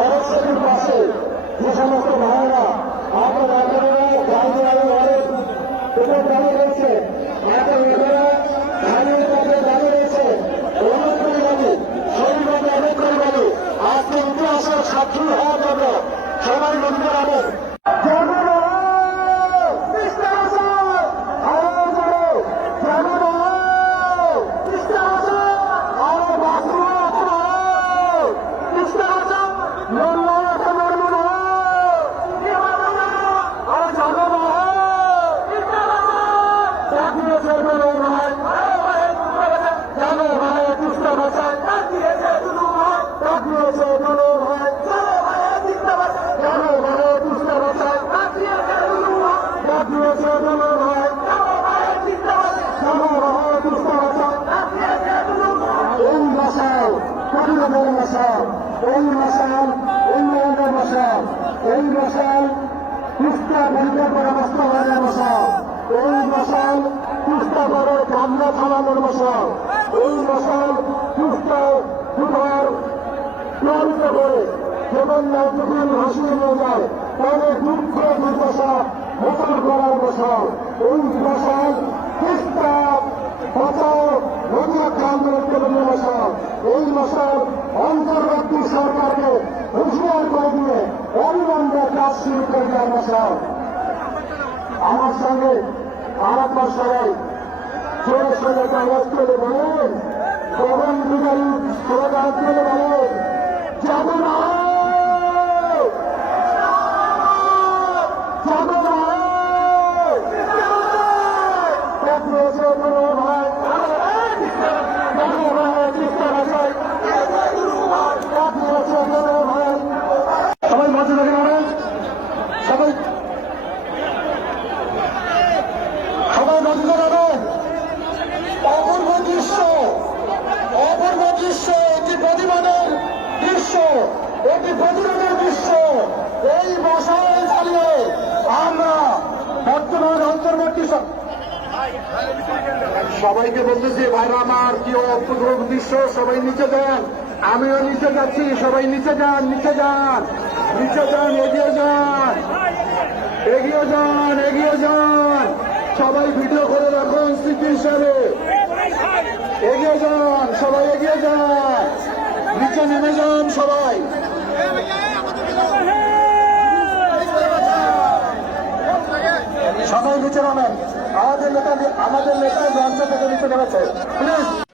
সরস্বতীর পাশে যে সমস্ত ভাইয়েরা আপনার আপনারা গাড়ি গাড়ি অনেক উপর দাঁড়িয়ে রয়েছে আপনার লোকেরা ধানের পথে দাঁড়িয়ে রয়েছে অনুরোধ করে যাবে শরীরকে অনুরোধ আজকে ইতিহাসের সাক্ষী হওয়ার জন্য সবাই নদীকে আনেন المصاب والمصال والمصال المصاب المصال কুস্তা ভেঙে পরামর্শ হওয়ার মশাল এই মশাল কুস্তা করে কামড়া ফালানোর মশাল এই মশাল কুস্তায় দুবার প্রভাবিত করে যেমন নাইট্রোজেন ভাসিয়ে নিয়ে যায়, তাহলে দুঃখ দুর্দশা মোকাবিলা করার মশাল এই মশাল কুস্তা বাঁচাও। নদীয়াকে আন্দোলন করবেন মশাল এই মশাল অন্তর্বর্তী সরকারকে হুঁশিয়ার করে দিয়ে অবিলম্বে কাজ শুরু করে দেওয়ার মশাল আমার সঙ্গে আরেকবার সবাই। জোরের সঙ্গে কাগজ তুলে বলেন। পবন বিকারী সোজা তুলে বলেন। সবাইকে বলতেছি, ভাইরা আমার কি অপূর্ব দৃশ্য, সবাই নিচে যান। আমিও নিচে যাচ্ছি, সবাই নিচে যান নিচে যান নিচে যান, এগিয়ে যান এগিয়ে যান এগিয়ে যান। সবাই ভিডিও করে রাখুন স্মৃতি হিসাবে এগিয়ে যান, সবাই এগিয়ে যান, নিচে নেমে যান সবাই। সবাই নিচে নামেন। আমাদের নেতা আমাদের নেতা মঞ্চ থেকে নিচে নেমেছে প্লিজ